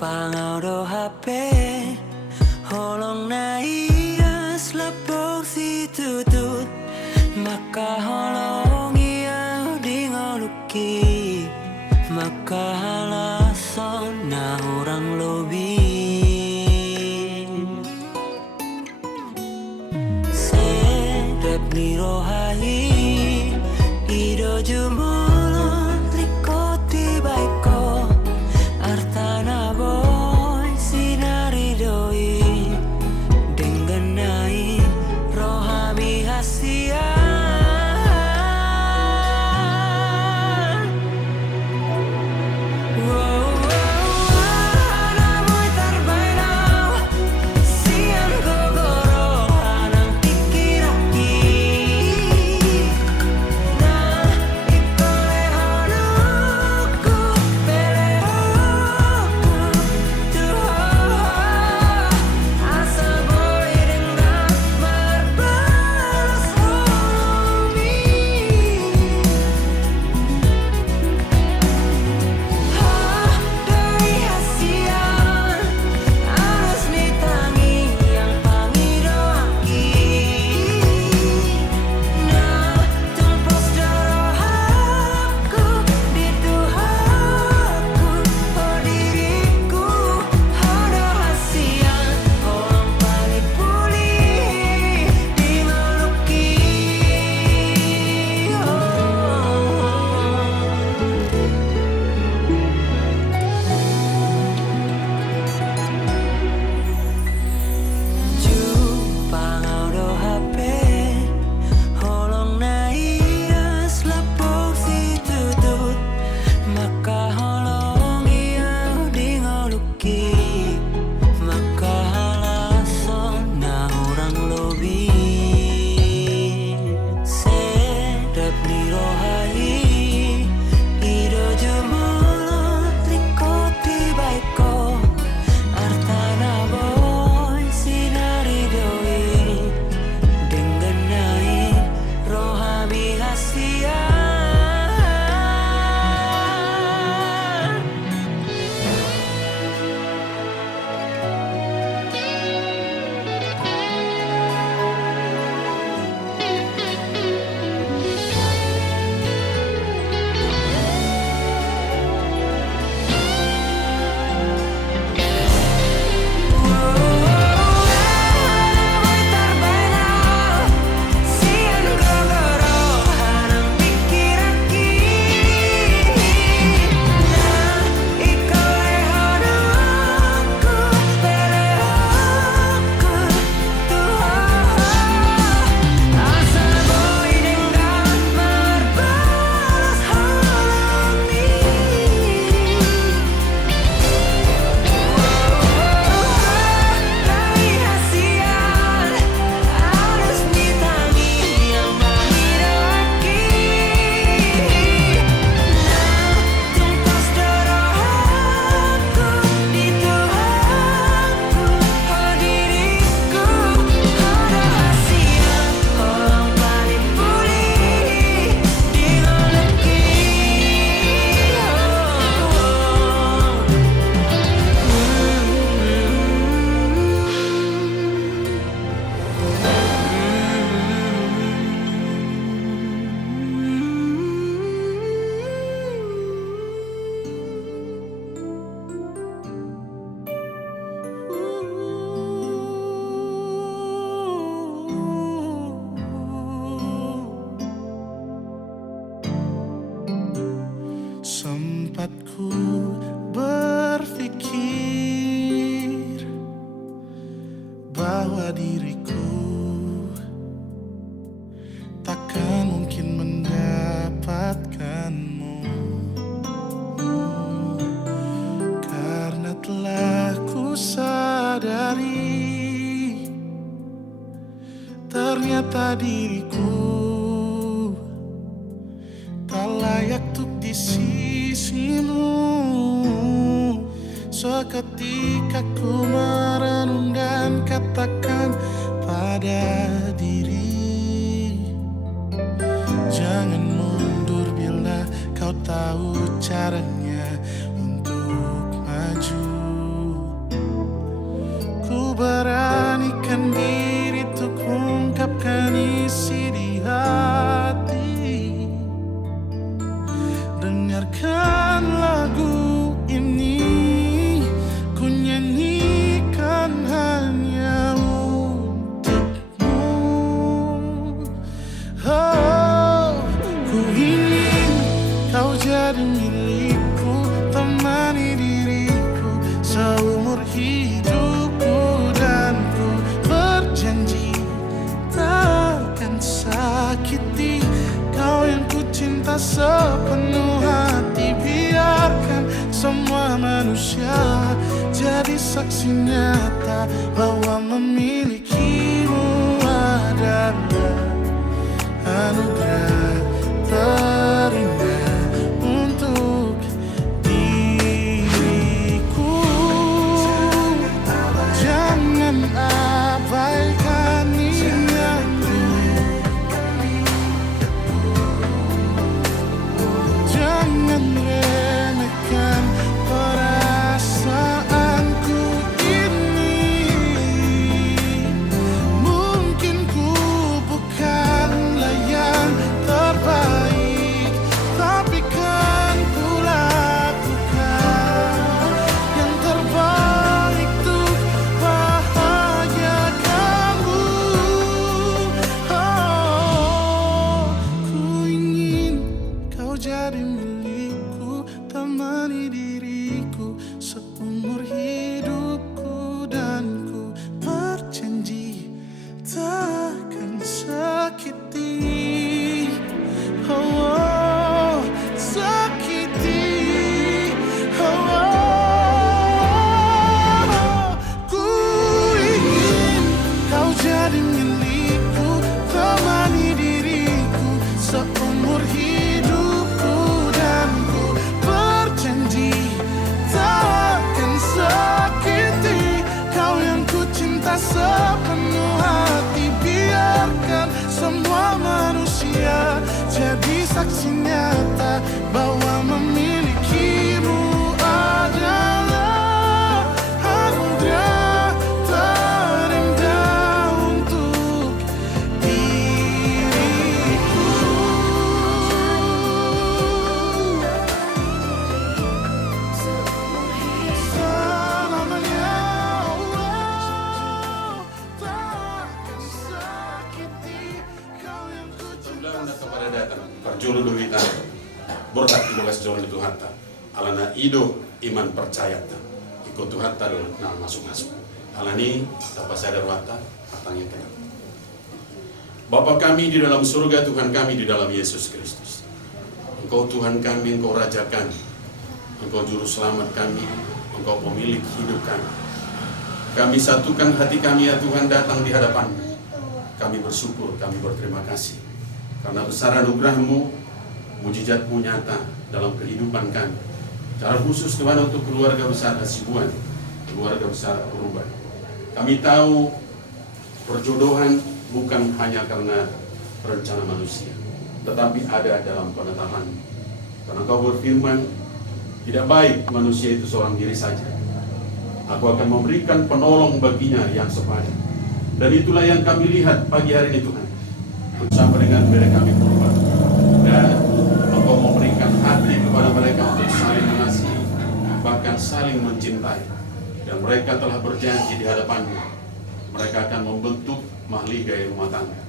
Pangaudo HP Holong na iyas lapok si tutut Maka holong iya di ngoluki Maka halason na orang lobi Sedep ni rohai Ido jumolo likoti baiko Artana boy sinari doi Denggenai rohami hasian Wow, namoy tarbainaw Sian gogoro anang pikiraki Na ikolehonuku pelehoku Tuho asa boy dengan marbalas homi Doi hasian Anus nitangi yang pangidoaki Na tumpos dorohaku di tuhaku Oh diriku Hodo hasian Orang paling pulih di ngoluki Pangaudo HP Holong na iyas lapok si tutut Maka holong iya di ngoluki Maka halason na orang lobi Sedep ni rohai Ido jumolo likoti baiko Artana boy sinari doi Denggenai rohami hasian Namoy tarbainaw Sian gogoro anang pikiraki Na ikolehonuku pelehoku Tuho asa boy dengan marbalas homi Doi hasian Anus nitangi yang pangidoaki Na tumpos dorohaku di tuhaku Oh diriku Hodo hasian Orang paling pulih di ngoluki Sempat ku berpikir bahwa diriku takkan mungkin mendapatkanmu Karena telah ku sadari ternyata diriku tak layak untuk di sisimu Seketika ku merenung dan katakan pada diri Jangan mundur bila kau tahu caranya untuk maju manusia jadi saksi nyata bahwa memilikimu adalah anugerah terindah untuk diriku. Jangan abaikan niatku, jangan remehkan perasaanku ini. Mungkin ku bukanlah yang terbaik, tapi kan ku lakukan yang terbaik untuk bahagiakanmu. Oh, ku ingin kau jadi milikku, temani diriku seumur hidupku, dan ku berjanji takkan sakiti, oh, sakiti, oh. Ku ingin kau jadi milikku, temani diriku seumur hidupku, dan ku berjanji takkan sakiti kau yang ku cinta sepenuh hati. Biarkan semua manusia jadi saksi nyata bahwa memilikimu adalah anugerah terindah untuk diriku. Selamanya Allah takkan sakiti kau yang ku cinta. Sebelum kepada datang perjulu duwitan berkat tugas jono Tuhan ta alana ido iman percaya ta ikut Tuhan ta na masuk alani tanpa sadar wata patangnya kita. Bapa kami di dalam surga, Tuhan kami di dalam Yesus Kristus, Engkau Tuhan kami, Engkau Raja kami, Engkau Juru Selamat kami, Engkau pemilik hidup kami. Kami satukan hati kami ya Tuhan datang di hadapan-Mu. Kami bersyukur, kami berterima kasih karena besar anugerah-Mu, mujizat-Mu nyata dalam kehidupan kami. Cara khusus Tuhan untuk keluarga besar Hasibuan, keluarga besar Perubahan. Kami tahu perjodohan bukan hanya karena rencana manusia, tetapi ada dalam penetapan. Karena Kau berfirman, tidak baik manusia itu seorang diri saja. Aku akan memberikan penolong baginya yang sepadan. Dan itulah yang kami lihat pagi hari ini Tuhan. Bersama dengan mereka kami berubah. Dan Engkau memberikan hati kepada mereka untuk saling mengasihi, bahkan saling mencintai. Dan mereka telah berjanji di hadapan-Mu, mereka akan membentuk mahligai rumah tangga.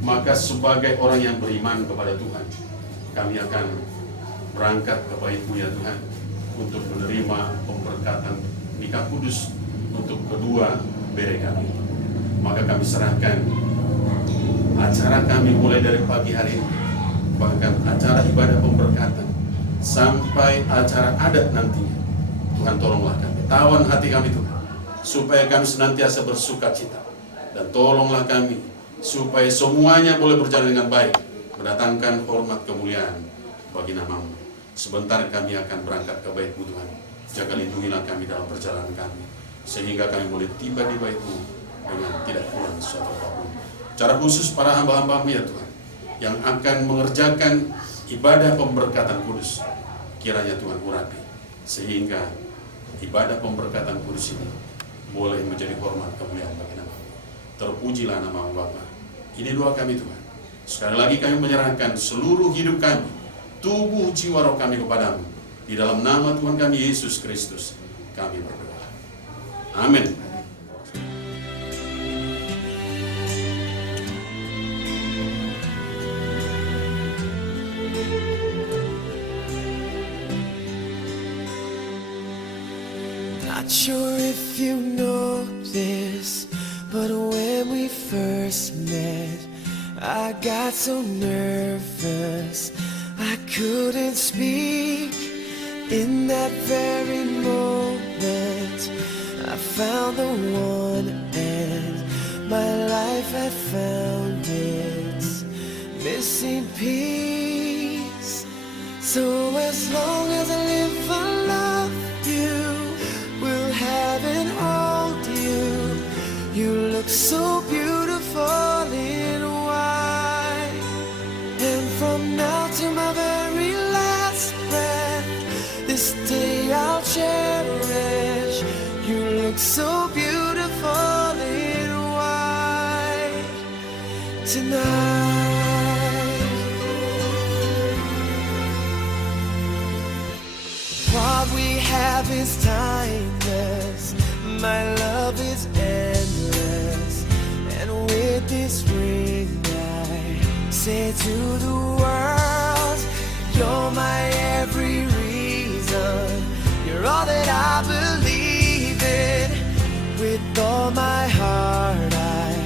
Maka sebagai orang yang beriman kepada Tuhan, kami akan berangkat ke bait-Mu ya Tuhan, untuk menerima pemberkatan nikah kudus untuk kedua bere kami. Maka kami serahkan acara kami mulai dari pagi hari ini, bahkan acara ibadah pemberkatan sampai acara adat nantinya. Tuhan tolonglah kami, tawan hati kami Tuhan, supaya kami senantiasa bersuka cita. Dan tolonglah kami supaya semuanya boleh berjalan dengan baik, mendatangkan hormat kemuliaan bagi nama-Mu. Sebentar kami akan berangkat ke bait-Mu Tuhan. Jaga lindungilah kami dalam perjalanan kami, sehingga kami boleh tiba di bait-Mu dengan tidak kurang suatu apapun. Cara khusus para hamba-hamba-Mu ya Tuhan, yang akan mengerjakan ibadah pemberkatan kudus, kiranya Tuhan urapi, sehingga ibadah pemberkatan kudus ini boleh menjadi hormat kemuliaan bagi nama-Mu. Terpujilah nama-Mu Bapa. Ini doa kami Tuhan. Sekali lagi kami menyerahkan seluruh hidup kami, tubuh jiwa roh kami kepadamu. Di dalam nama Tuhan kami Yesus Kristus kami berdoa. Amin. Not sure if you know this, but when we first met, I got so nervous I couldn't speak. In that very moment, I found the one, and my life had found its missing piece. So as long as I live, I love you, will have and hold you. You look so beautiful in white, and from now to my very last breath, this day I'll cherish. You look so beautiful in white tonight. What we have is timeless, my love is endless, and with this ring I say to the world, you're my every reason, you're all that I believe in. With all my heart I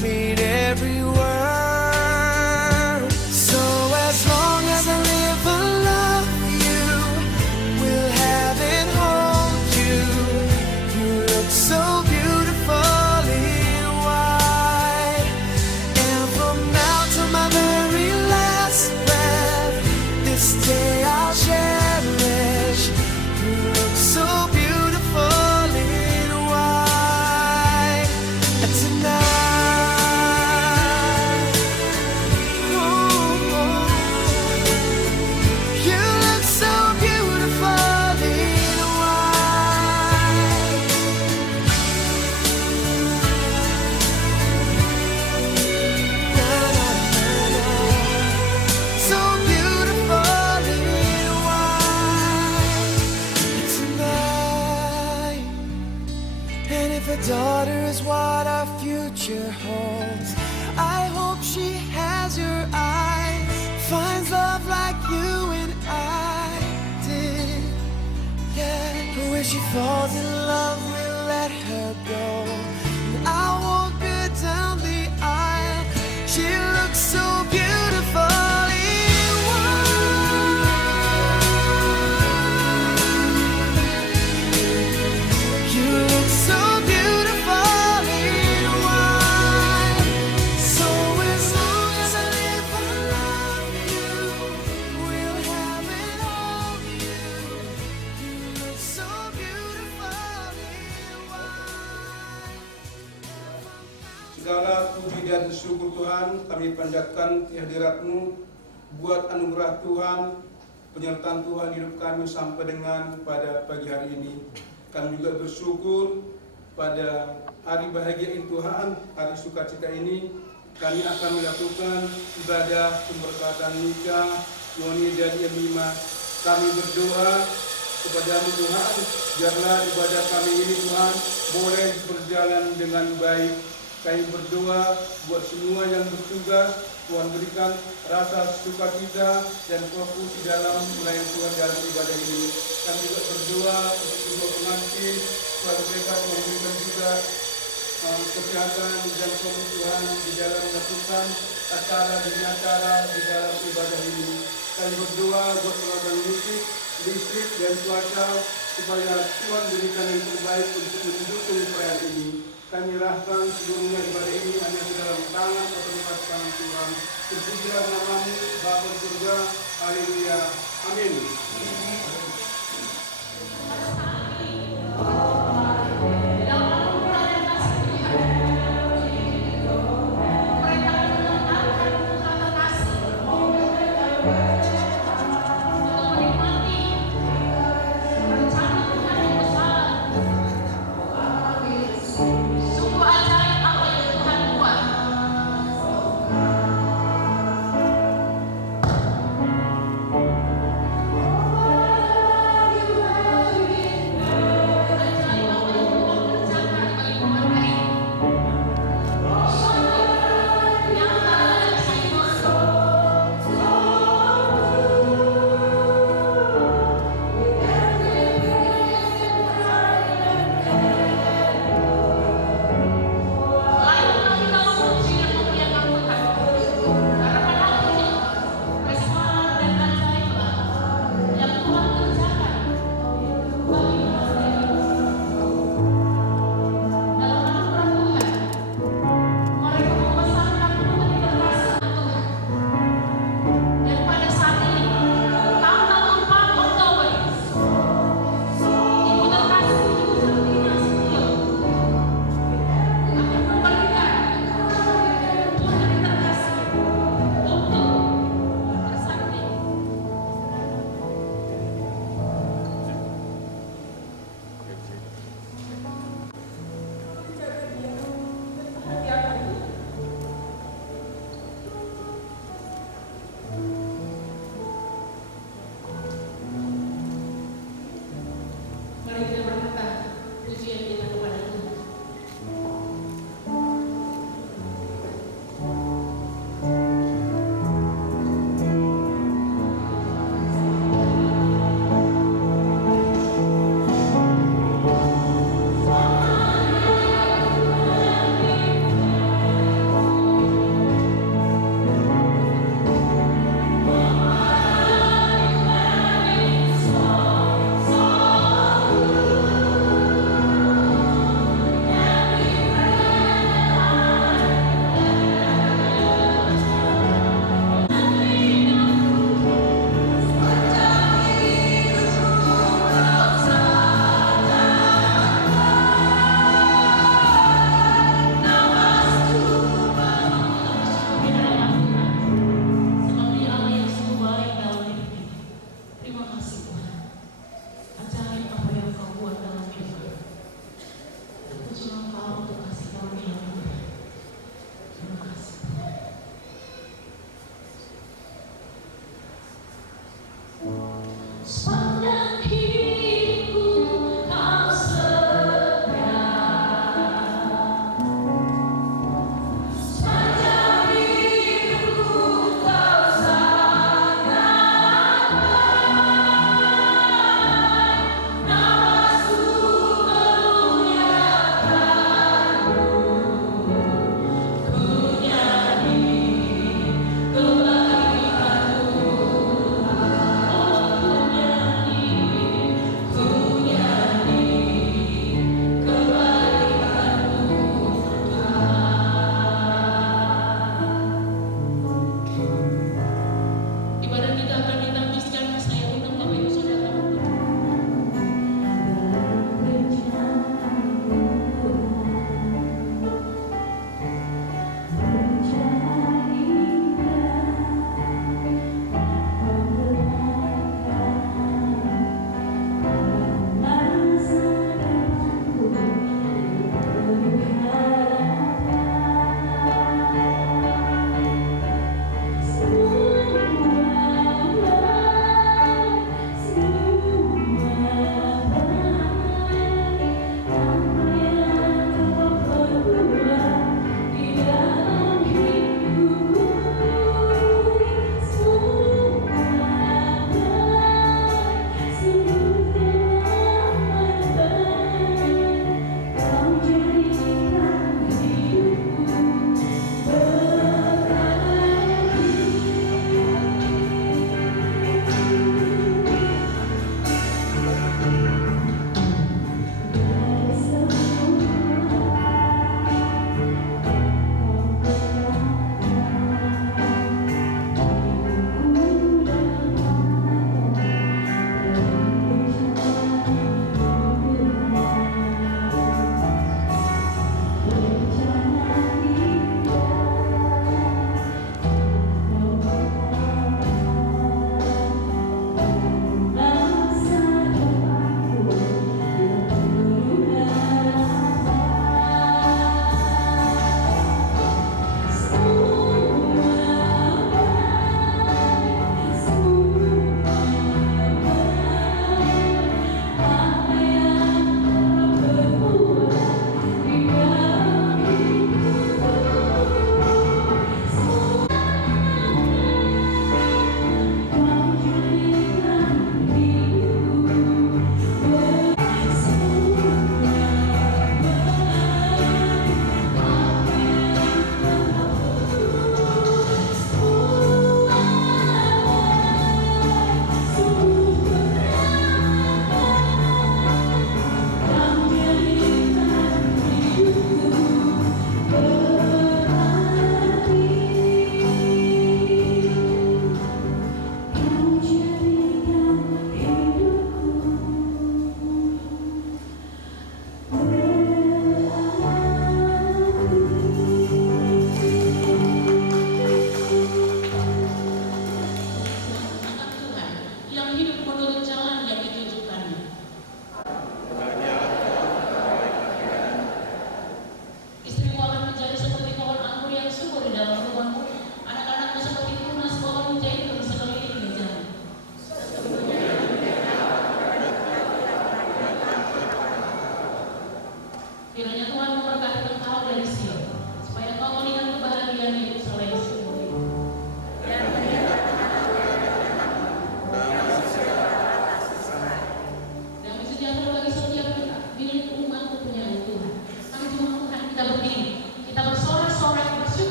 mean every word. So as long as I live, I love you, will have and hold you. You look so beautiful in white, and from now to my very last breath, this day I'll cherish. You look so beautiful in white tonight. Ooh, you look so beautiful in white. Na, na, na, na. So beautiful in white tonight. And if a daughter is what our future holds, I hope she has your eyes, finds love like you and I did. Yeah, but when she falls in love, we'll let her go, and I'll walk her down the aisle. She looks so beautiful in white. You look so beautiful in white. So as long as I live, I love you, will have and hold you. You look so beautiful in white. Segala puji dan syukur Tuhan kami panjatkan kehadirat-Mu buat anugerah Tuhan, penyertaan Tuhan hidup kami sampai dengan pada pagi hari ini. Kami juga bersyukur pada hari bahagia ini Tuhan, hari sukacita ini kami akan melakukan ibadah pemberkatan nikah Yoni dan Emima. Kami berdoa kepada-Mu Tuhan, biarlah ibadah kami ini Tuhan boleh berjalan dengan baik. Kami berdoa buat semua yang bertugas, Tuhan berikan rasa sukacita dan fokus di dalam melayani Tuhan dalam ibadah ini. Kami juga berdoa untuk semua pengantin, supaya mereka memberikan juga kesehatan dan fokus Tuhan di dalam melakukan acara demi acara di dalam ibadah ini. Kami berdoa buat peralatan musik, listrik dan cuaca, supaya Tuhan berikan yang terbaik untuk mendukung perayaan ini. Kami serahkan seluruhnya ibadah ini hanya di dalam tangan otoritas tangan Tuhan. Terpujilah nama-Mu Bapa di surga. Haleluya. Amin. Sungguh ajaib apa yang Tuhan buat.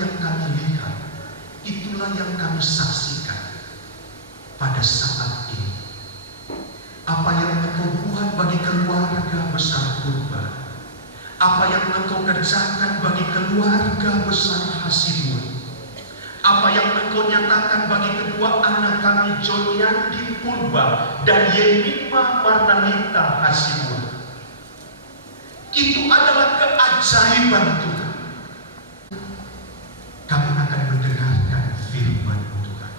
yang kami lihat, itulah yang kami saksikan pada saat ini. Apa yang Engkau buat bagi keluarga besar Purba, apa yang Engkau kerjakan bagi keluarga besar Hasibuan, apa yang Engkau nyatakan bagi kedua anak kami Joniandi Purba dan Yemima Marnalita Hasibuan, itu adalah keajaiban Tuhan. Kami akan mendengarkan firman Tuhan.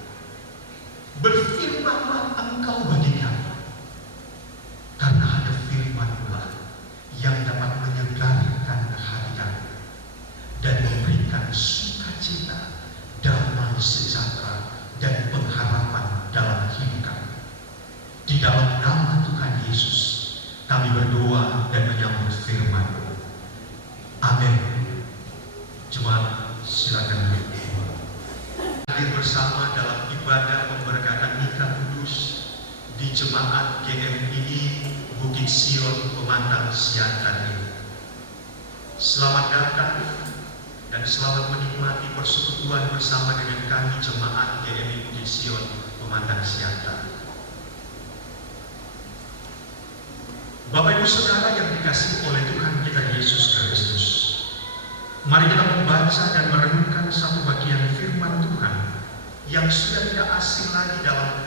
Berfirmanlah Engkau bagi kami, karena ada firman-Nya yang dapat menyegarkan hati kami dan memberikan sukacita, damai sejahtera dan pengharapan dalam hidup kami. Di dalam nama Tuhan Yesus kami berdoa dan menyambut firman-Mu. Amin. Jemaat, silakan hadir bersama dalam ibadah pemberkatan nikah kudus di jemaat GMI Bukit Sion Pemantang Siantar ini. Selamat datang dan selamat menikmati persekutuan bersama dengan kami jemaat GMI Bukit Sion Pemantang Siantar. Bapak Ibu Saudara yang dikasihi oleh Tuhan kita Yesus Kristus, mari kita membaca dan merenungkan satu bagian firman Tuhan yang sudah tidak asing lagi dalam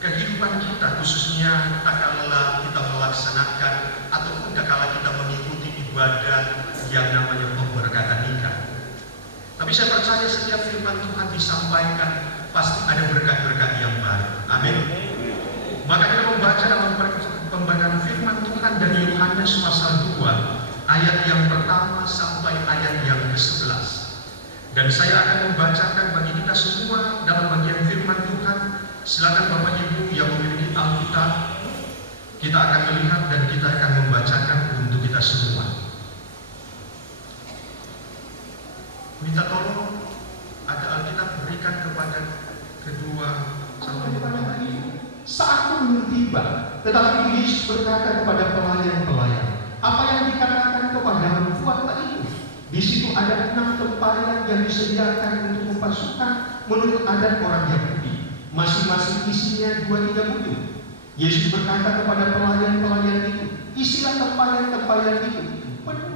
kehidupan kita, khususnya tak kala kita melaksanakan ataupun tak kala kita mengikuti ibadah yang namanya pemberkatan nikah. Tapi saya percaya setiap firman Tuhan disampaikan pasti ada berkat-berkat yang baru. Amin. Maka kita membaca dalam pembacaan firman Tuhan dari Yohanes pasal 2 ayat yang pertama sampai ayat yang ke-11. Dan saya akan membacakan bagi kita semua dalam bagian firman Tuhan. Silakan Bapak Ibu yang memiliki Alkitab, kita akan melihat dan kita akan membacakan untuk kita semua. Minta tolong ada Alkitab berikan kepada kedua sampai kepada ini. Saat belum tiba, tetapi Yesus berkata kepada pelayan-pelayan, apa yang dikatakan kepada buatlah itu. Di situ ada 6 tempayan yang disediakan untuk memasukkan menurut adat orang Yahudi. Masing-masing isinya 2-3 butir. Yesus berkata kepada pelayan-pelayan itu, isilah tempayan-tempayan itu.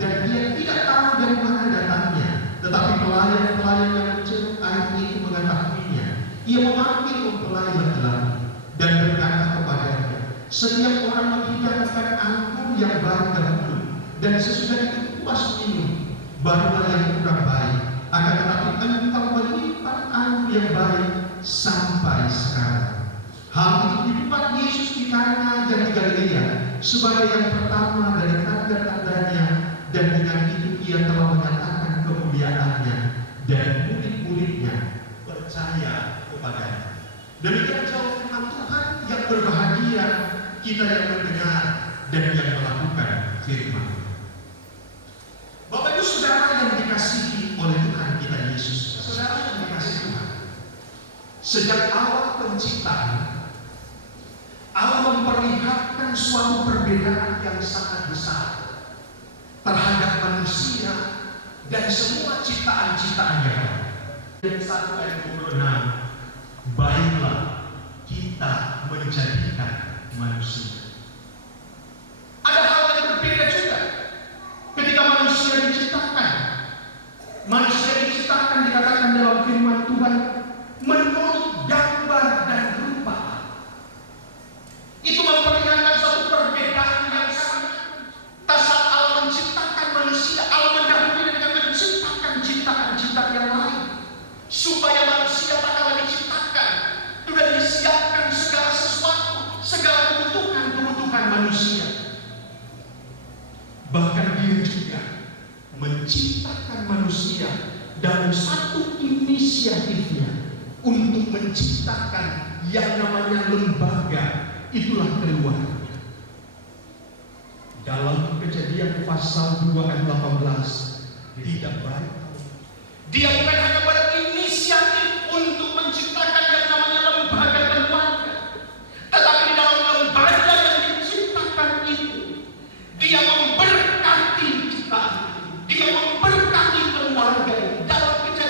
Dan dia tidak tahu dari mana datangnya. Tetapi pelayan-pelayan yang mencerut air itu mengetahuinya. Ia memanggil mempelai laki-laki dan berkata kepadanya, setiap orang menghidangkan anggur yang baru dahulu, dan sesudah itu puas minum, barulah yang kurang baik. Akan tetapi engkau menyimpan anggur yang baik sampai sekarang. Hal itu di tempat Yesus di Kana yang di Galilea sebagai yang pertama dari tanda-tandanya, dan dengan itu ia telah menyatakan kemuliaannya dan murid-muridnya percaya kepadanya. Demikian jauh firman Tuhan yang berbahagia kita yang mendengar dan yang melakukan firman. Bapak Ibu Saudara yang dikasihi oleh Tuhan kita Yesus, saudara yang dikasihi Tuhan, sejak awal penciptaan, Allah memperlihatkan suatu perbedaan yang sangat besar terhadap manusia dan semua ciptaan-ciptaannya. Yang 1 ayat 26, baiklah kita menjadikan manusia. Ada hal yang berbeda juga ketika manusia diciptakan. Manusia diciptakan dikatakan dalam firman Tuhan menurut gambar dan rupa. Itu memperlihatkan suatu perbedaan yang sangat. Saat Allah menciptakan manusia, Allah mendahului dengan menciptakan ciptaan-ciptaan yang lain, supaya manusia tak kalah diciptakan sudah disiapkan segala sesuatu, segala kebutuhan manusia. Bahkan dia juga menciptakan manusia dalam satu inisiatifnya untuk menciptakan yang namanya lembaga, itulah keluarga. Dalam Kejadian pasal 2 ayat 18, tidak baik. Dia bukan hanya berinisiatif untuk menciptakan yang namanya lembaga keluarga, tetapi di dalam lembaga yang diciptakan itu, dia memberkati ciptaan, dia memberkati keluarga. Dalam Kejadian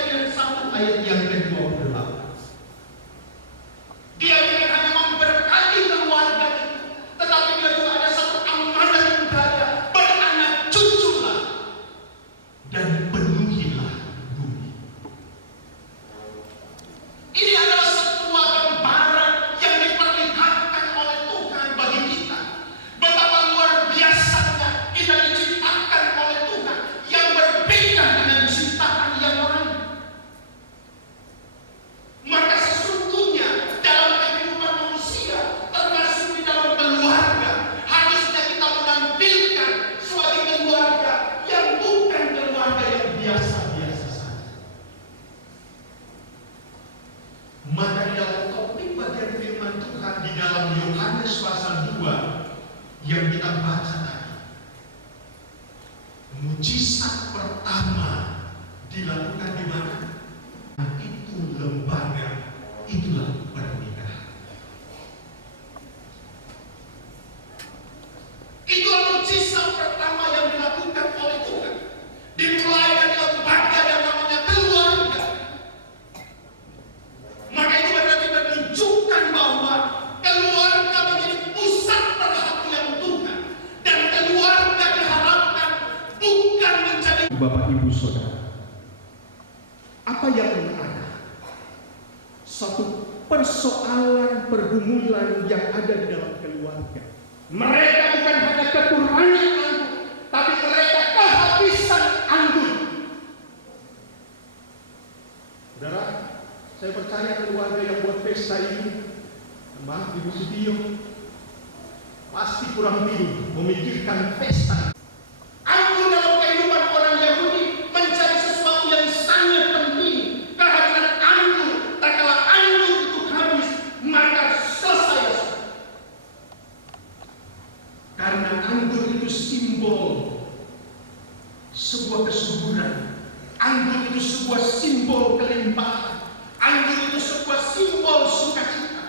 Bapak Ibu Saudara, apa yang ada? Satu persoalan pergumulan yang ada di dalam keluarga. Mereka bukan hanya kekurangan anggur, tapi mereka kehabisan anggur. Saudara, saya percaya keluarga yang buat pesta ini, Mbak Ibu Sutio, pasti kurang tidur memikirkan pesta. Anggur dalam kehidupan orang Yahudi mencari sesuatu yang sangat penting. Kehadiran anggur, tak kala anggur itu habis, maka selesai. Karena anggur itu simbol sebuah kesuburan. Anggur itu sebuah simbol kelimpahan. Anggur itu sebuah simbol sukacita.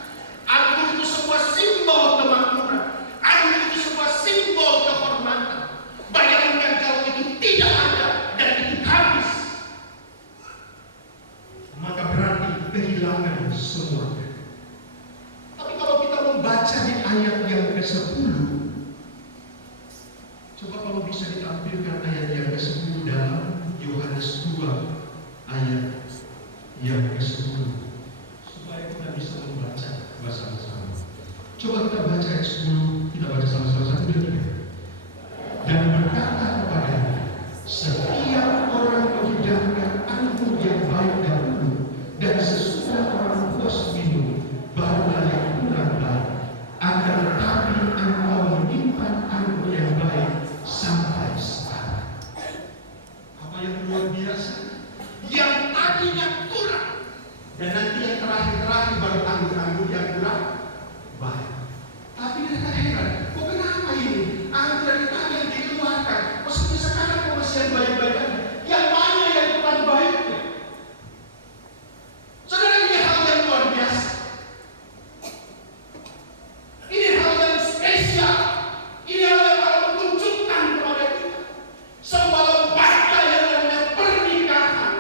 Anggur itu sebuah simbol kemakmuran. Anggur itu sebuah simbol kehormatan. Bayangkan kalau itu tidak ada dan itu habis, maka berarti kehilangan semuanya. Tapi kalau kita membaca di ayat yang ke-10, coba kalau bisa ditampilkan ayat yang ke-10 dalam Yohanes 2 ayat yang ke-10, supaya kita bisa membaca bersama-sama. Coba kita baca ayat 10, kita baca sama-sama 1, 2, 3. Dan berkata kepadanya, setiap orang menghidangkan anggur yang baik dahulu, dan sesudah orang puas minum, barulah yang kurang baik. Akan tetapi engkau menyimpan anggur yang baik sampai sekarang. Apa yang luar biasa? Yang tadinya kurang, dan nanti yang terakhir baru anggur-anggur yang kurang baik. Tapi mereka heran, kok kenapa ini? Anggur dari tadi yang dikeluarkan, kok sampai sekarang kok masih yang baik-baik aja? Yang mana yang kurang baiknya? Saudara, ini hal yang luar biasa. Ini hal yang spesial. Ini hal yang harus menunjukkan kepada kita sebuah lembaga yang namanya pernikahan.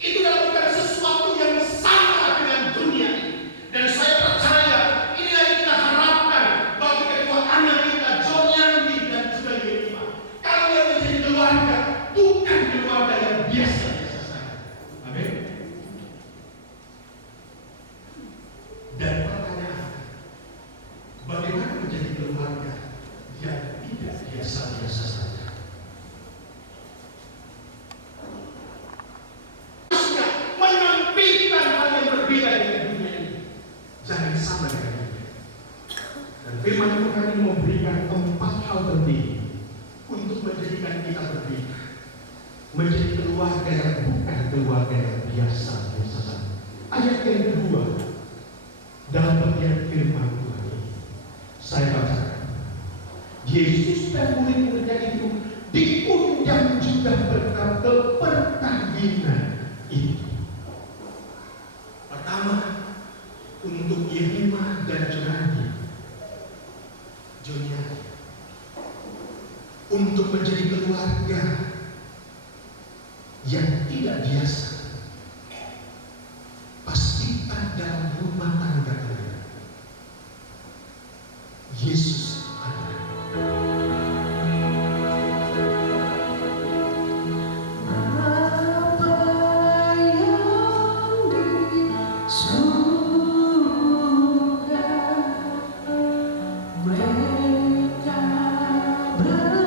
Itu bukan sesuatu yang sama dengan dunia ini. Dan saya percaya inilah yang kita harapkan bagi kedua anak kita, John Yandi dan juga Yema. Kalau yang menjadi keluarga, bukan keluarga yang biasa-biasa saja. Amin. Dan pertanyaan, bagaimana menjadi keluarga yang tidak biasa-biasa saja? Menampilkan hal yang berbeda dengan dunia ini. Jangan sama dengan dunia. Dan firman Tuhan ini memberikan 4 hal penting untuk menjadikan kita berbeda. Menjadi keluarga yang bukan keluarga yang biasa saja. Ayat yang kedua dalam bagian firman Tuhan ini, saya bacakan. Yesus dan murid-muridnya itu diundang juga ke perkawinan itu. Pertama, untuk Yema dan Jonadi, untuk menjadi keluarga yang tidak biasa. Pastikan dalam rumah tangga kalian Yesus ada. Mereka berdua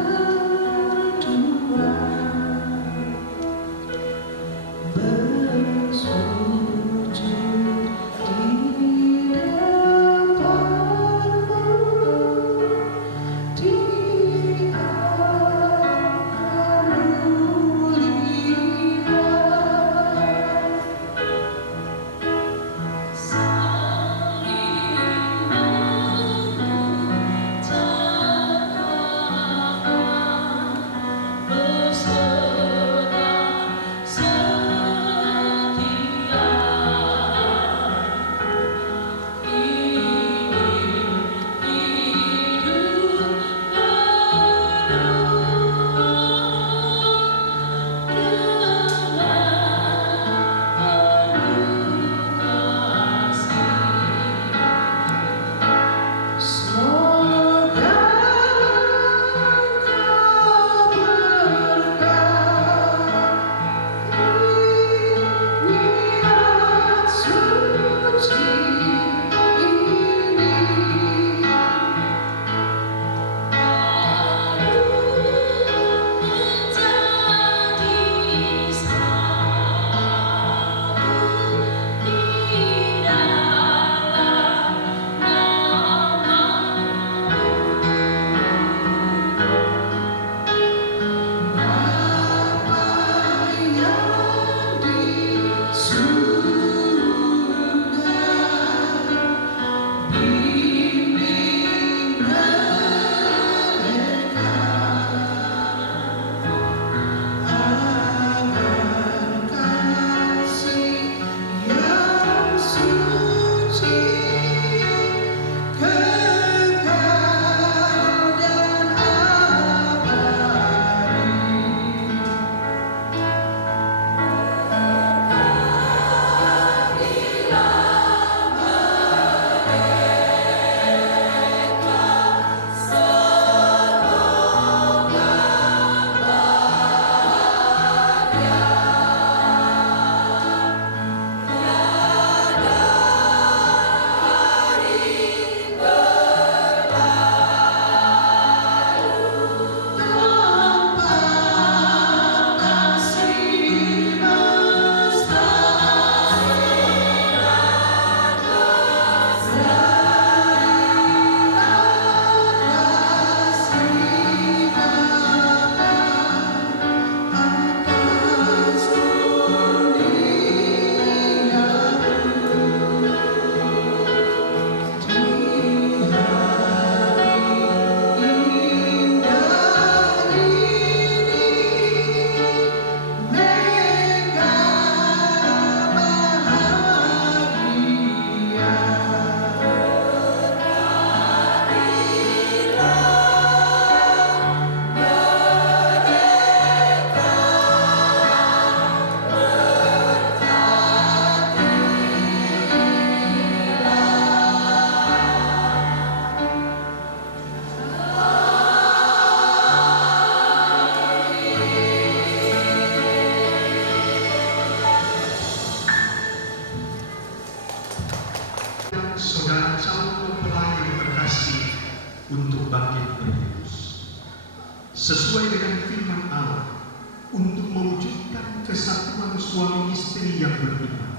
sesuai dengan firman Allah untuk mewujudkan kesatuan suami istri yang beriman.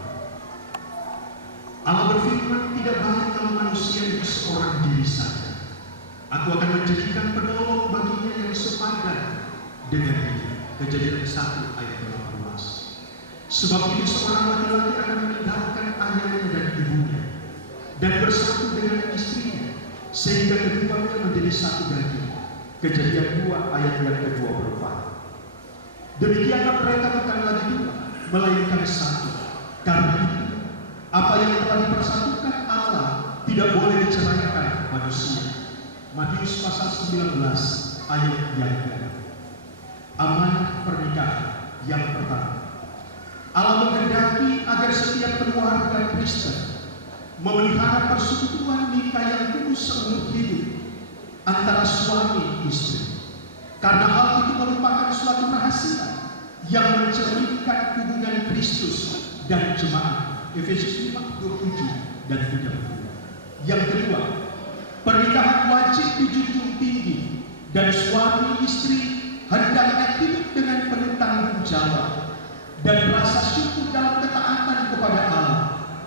Allah berfirman, tidak baik kalau manusia itu seorang diri saja. Aku akan menjadikan penolong baginya yang sepadan dengan dia. Kejadian 1 ayat 18. Sebab itu seorang laki-laki akan meninggalkan ayahnya dan ibunya dan bersatu dengan istrinya, sehingga keduanya menjadi satu daging. Kejadian 2 ayat yang ke-24. Demikianlah mereka bukan lagi dua, melainkan satu. Karena itu, apa yang telah dipersatukan Allah tidak boleh diceraikan manusia. Matius pasal 19 ayat yang ke-6. Amanah pernikahan yang pertama. Allah menghendaki agar setiap keluarga Kristen memelihara persekutuan nikah yang kudus seumur hidup antara suami istri, karena hal itu merupakan suatu rahasia yang mencerminkan hubungan Kristus dan jemaat. Efesus 5:27 dan 30. Yang kedua, pernikahan wajib dijunjung tinggi dan suami istri hendaknya hidup dengan penuh tanggung jawab dan rasa syukur dalam ketaatan kepada Allah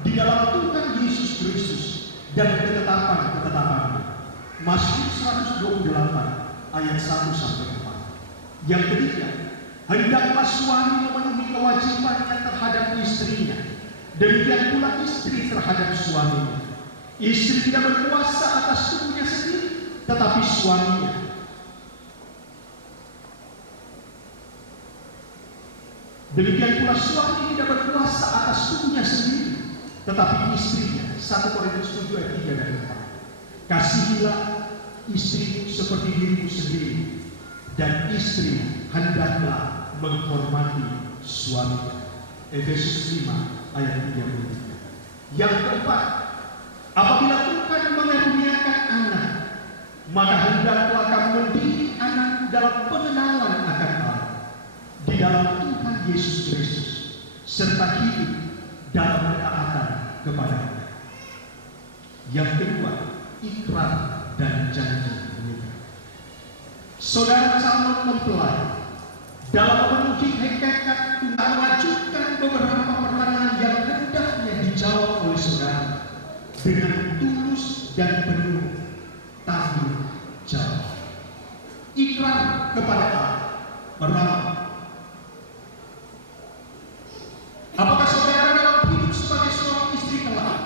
di dalam Tuhan Yesus Kristus dan ketetapan-ketetapan-Nya. Mazmur 128 ayat 1-4. Yang ketiga, hendaklah suami memenuhi kewajibannya terhadap istrinya, demikian pula istri terhadap suaminya. Istri tidak berkuasa atas tubuhnya sendiri, tetapi suaminya. Demikian pula suami tidak berkuasa atas tubuhnya sendiri, tetapi istrinya. 1 Korintus 7 ayat 3 dan 4. Kasihilah istrimu seperti dirimu sendiri, dan istri hendaklah menghormati suami. Efesus 5 ayat 33. Yang keempat, apabila Tuhan mengaruniakan anak, maka hendaklah kamu mendidik anak dalam pengenalan akan Allah di dalam Tuhan Yesus Kristus, serta hidup dalam ketaatan kepada-Nya. Yang kedua, ikrar dan janji menikah. Saudara calon mempelai dalam memenuhi hakikat untuk mengajukan beberapa pertanyaan yang hendaknya dijawab oleh saudara dengan tulus dan penuh tanggung jawab. Ikrar kepada Allah. Pertama, apakah saudara dalam hidup sebagai seorang istri kelak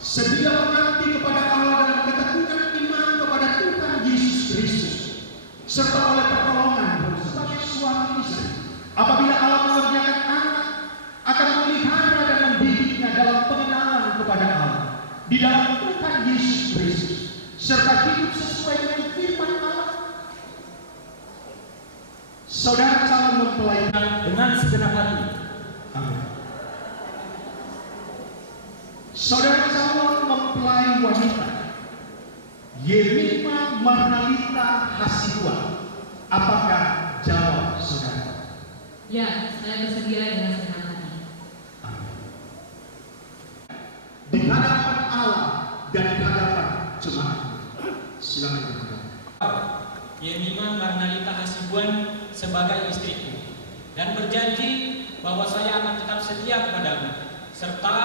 sedia mengabdi kepada Allah dalam ketekunan iman kepada Tuhan Yesus Kristus, serta oleh pertolongan sebagai suami istri? Apabila Allah mengerjakan anak, akan memelihara dan mendidiknya dalam pengenalan kepada Allah di dalam Tuhan Yesus Kristus, serta hidup sesuai dengan firman Allah. Saudara calon mempelai dengan segenap hati. Amin. Saudara calon mempelai wanita Yemima Marnalita Hasibuan, apakah jawab saudara? Ya, saya bersedia dengan senang hati. Amin. Di hadapan Allah dan di hadapan jemaat. Silakan. Yemima Marnalita Hasibuan sebagai istriku, dan berjanji bahwa saya akan tetap setia kepadamu serta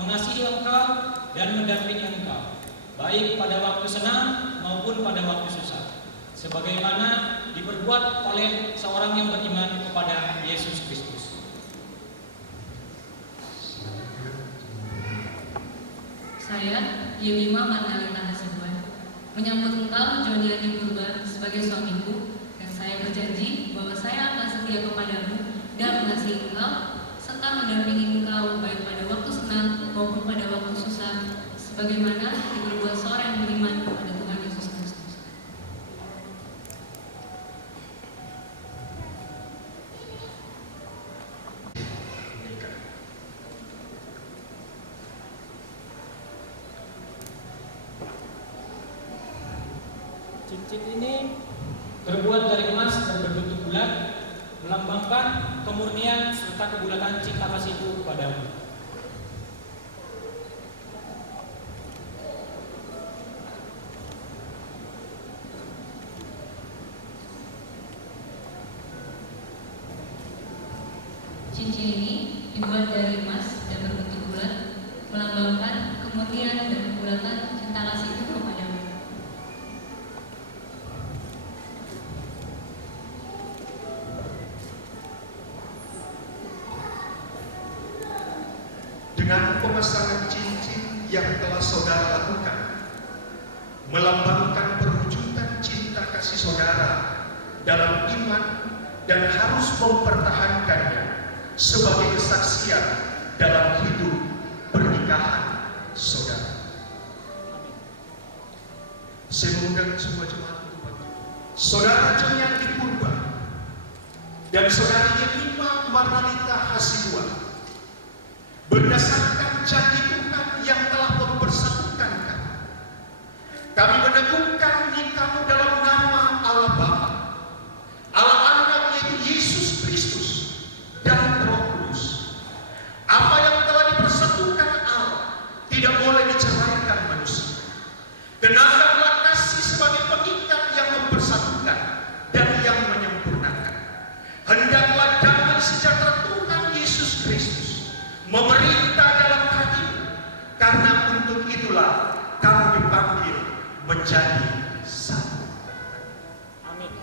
mengasihi engkau dan mendampingi engkau baik pada waktu senang maupun pada waktu susah, sebagaimana diperbuat oleh seorang yang beriman kepada Yesus Kristus. Saya, Yemima Marnalita Hasibuan, menyambut engkau Joniani Purba sebagai suamiku, dan saya berjanji bahwa saya akan setia kepadamu dan mengasihi engkau serta mendampingi engkau baik pada waktu senang maupun pada waktu susah, sebagaimana diperbuat seorang yang beriman kepada Tuhan Yesus Kristus. Cincin ini terbuat dari emas dan berbentuk bulat, melambangkan kemurnian serta kebulatan cinta kasihku kepadamu. cincin ini dibuat dari emas dan berbentuk bulat, melambangkan kemurnian dan kebulatan cinta kasihku kepadamu. Dengan pemasangan cincin yang telah saudara lakukan, melambangkan perwujudan cinta kasih saudara dalam iman dan harus mempertahankannya sebagai kesaksian dalam hidup pernikahan saudara. Saya mengundang semua jemaat untuk bangkit. Saudara Joniandi Purba dan saudari Yemima Marnalita Hasibuan, berdasarkan janji Tuhan yang telah mempersatukan kami meneguhkan nikahmu dalam nama Allah Bapa, Allah Anak yaitu Yesus Kristus dan Roh Kudus. Apa yang telah dipersatukan Allah tidak boleh diceraikan manusia. Kenakanlah kasih sebagai pengikat yang mempersatukan dan yang menyempurnakan. Hendaklah damai sejahtera Tuhan Yesus Kristus memerintah dalam hatimu, karena untuk itulah kamu dipanggil menjadi satu. Amin.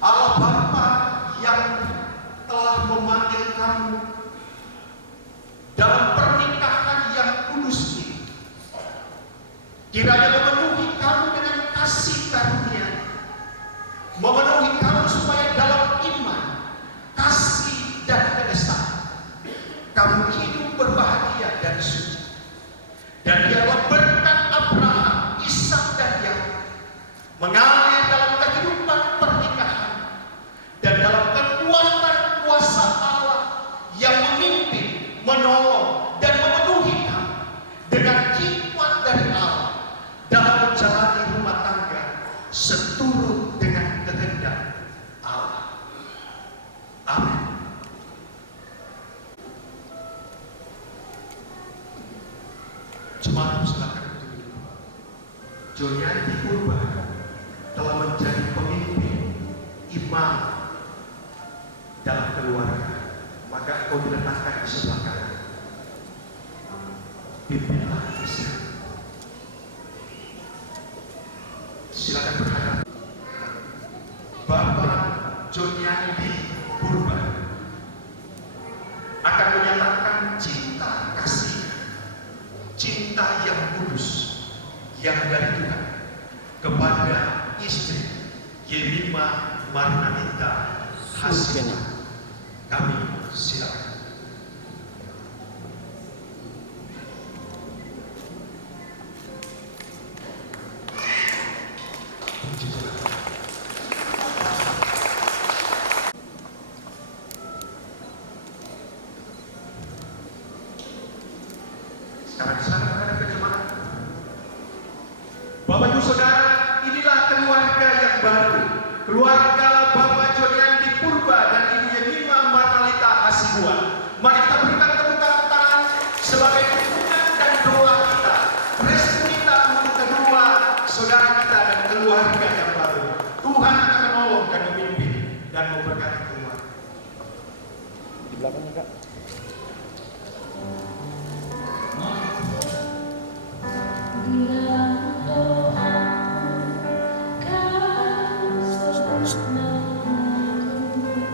Allah Bapa yang telah memanggil kamu dalam pernikahan yang kudus ini, kiranya memenuhi kamu dengan kasih karunia, memenuhi kamu supaya dalam iman, kasih dan keesaan kamu hidup berbahagia dan suci. Dan biarlah berkat Abraham, Ishak dan Yakub mengalir dalam kehidupan pernikahan dan dalam kekuatan kuasa Allah yang memimpin, menolong dan memenuhi kamu dengan hikmat dari Allah dalam menjalani rumah tangga seturut dengan kehendak Allah. Amin. Jemaat silakan duduk. Joniandi Purba telah menjadi pemimpin imam dalam keluarga, maka kau diletakkan di sebelah kanan. Pimpinlah istri. Silakan berhadap. Bapak Joniandi Purba akan menyatakan cinta kasih, cinta yang kudus yang dari Tuhan kepada istri Yemima Marnalita Hasibuan. Kami silakan. Sekarang silakan ada kejemaat. Bapak Ibu Saudara, inilah keluarga yang baru, keluarga Bapak Joniandi Purba dan Ibu Yemima Marnalita Hasibuan. Mari kita berikan tepuk tangan sebagai dukungan dan doa kita, restu kita untuk kedua saudara kita dan keluarga yang baru. Tuhan akan menolong dan memimpin dan memberkati keluarga. Di belakangnya, Kak.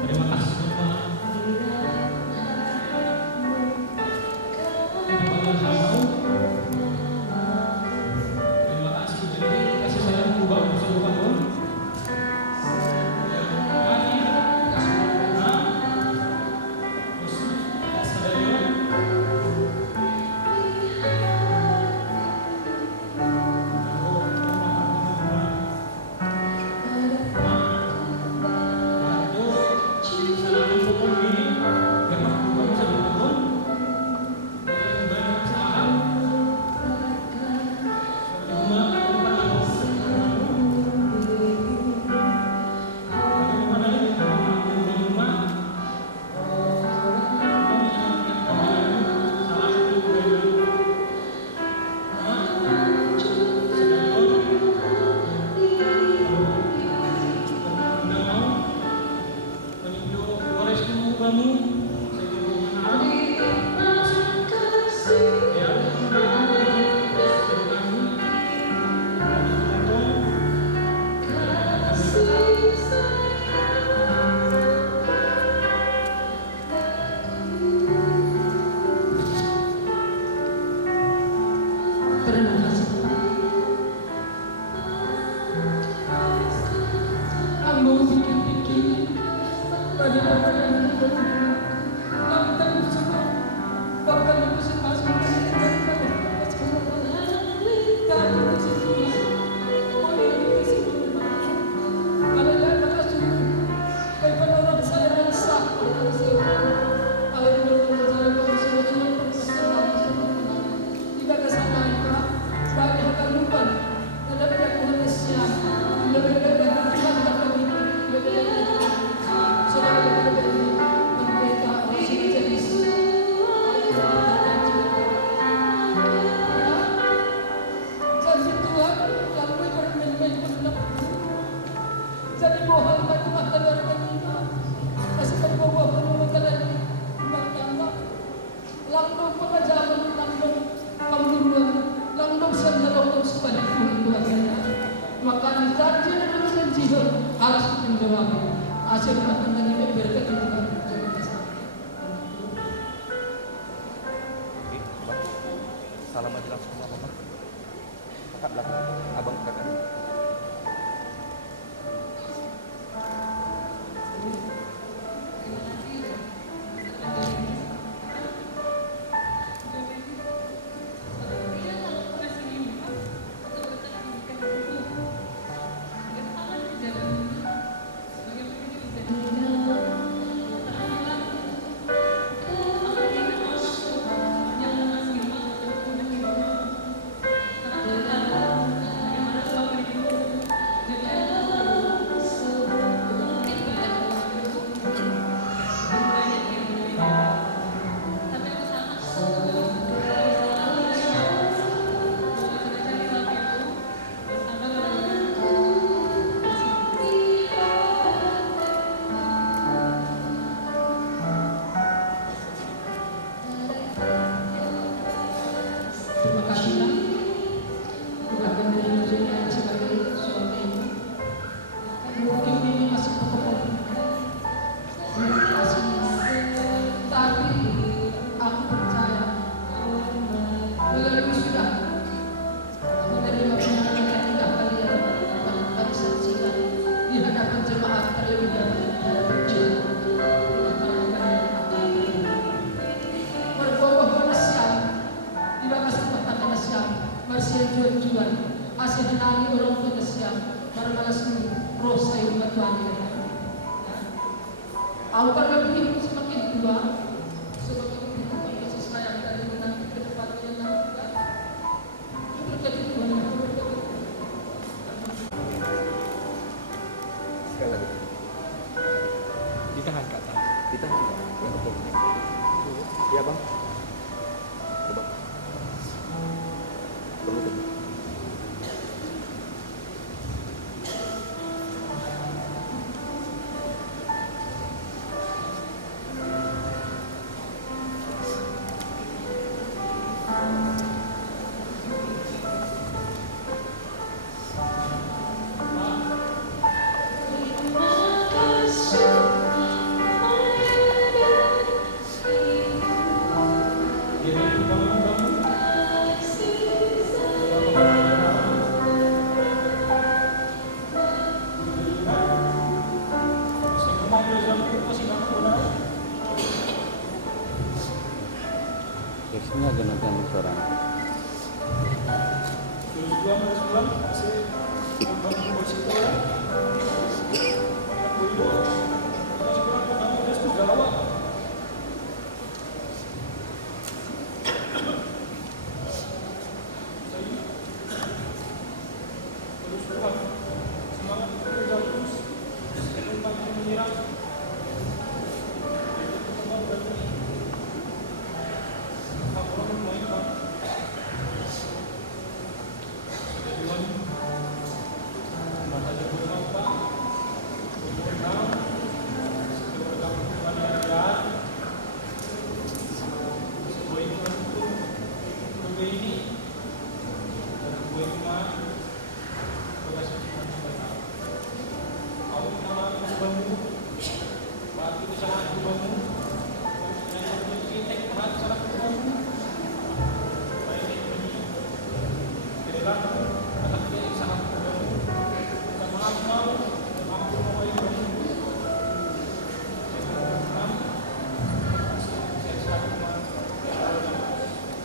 Terima kasih Bapak. Terima kasih jadi kasih sayang Tuhan untuk seluruh Tuhan. Kami kamu salam aja langsung sama Bapak. Kakak belakang, abang kakak. Terima kasih Pak. Bukan dengan dirinya sebagai suami. Mungkin ini masih pokok-pokok. Terima kasih. Tapi aku percaya dengan sudah menerima penyampaian tidak kalian akan saksikan di hadapan jemaat terlebih dahulu dan berjalan. Masih jual-jual, masih henangi orang tua kesian, malas roh saya buat Tuhan. Aku kan lebih semakin tua, semakin begitu kasih sayang dari menanti ke depannya nanti. Berkati Tuhan. Sekali lagi. Ditahan kata. Ditahan. Ya, oke. Ya bang. Coba. Perlu tadi. Teksnya gunakan suara.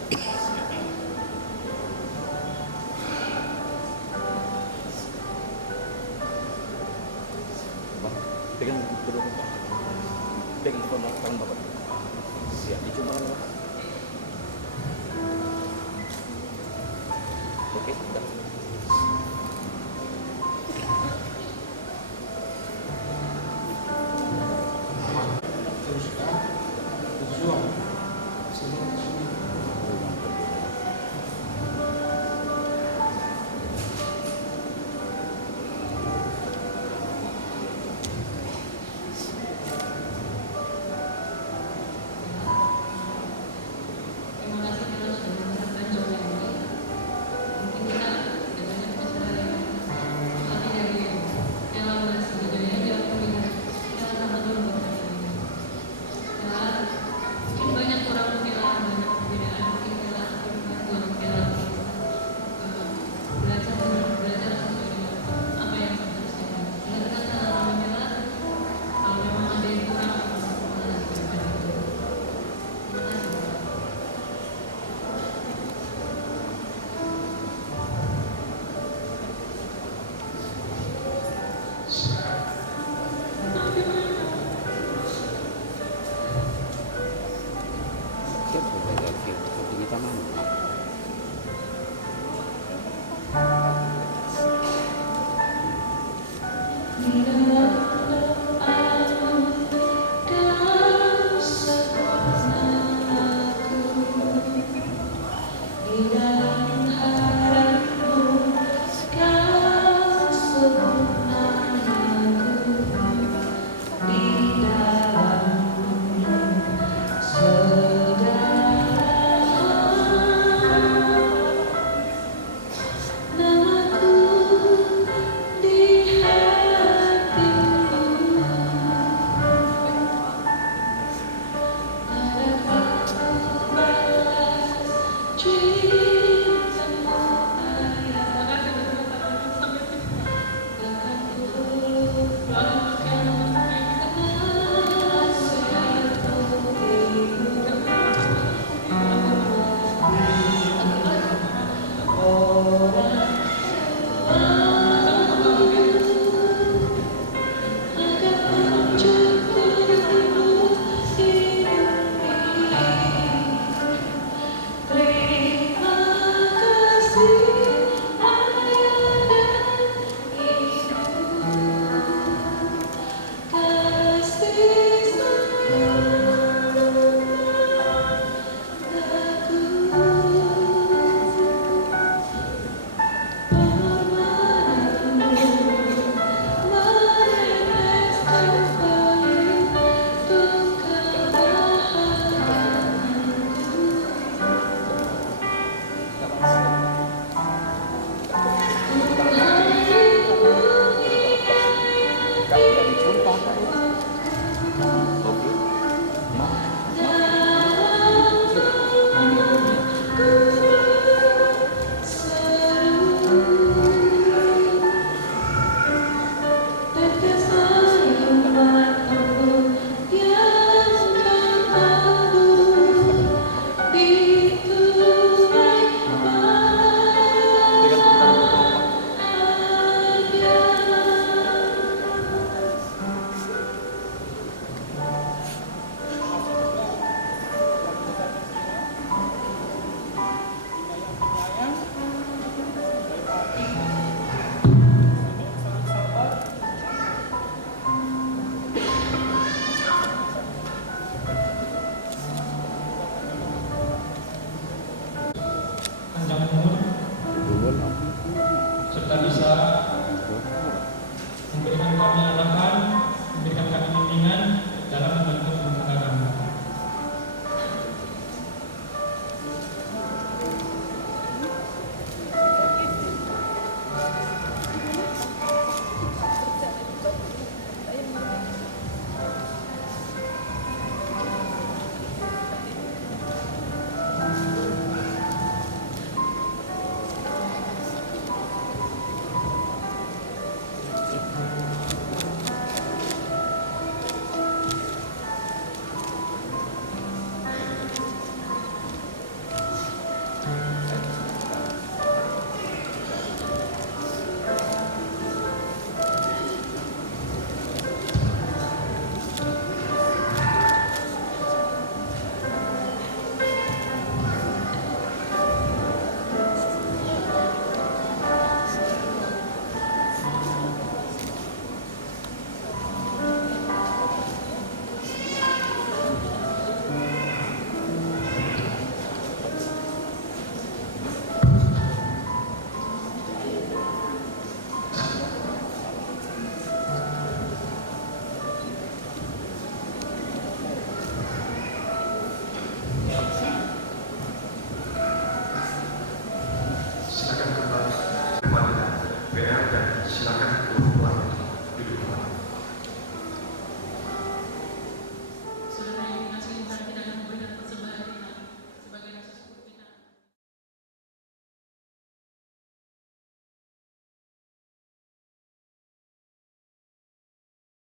Bang, pegang dulu Pak. Pegang tangan Bapak. Siap, dicoba kan Bapak. Oke, sudah.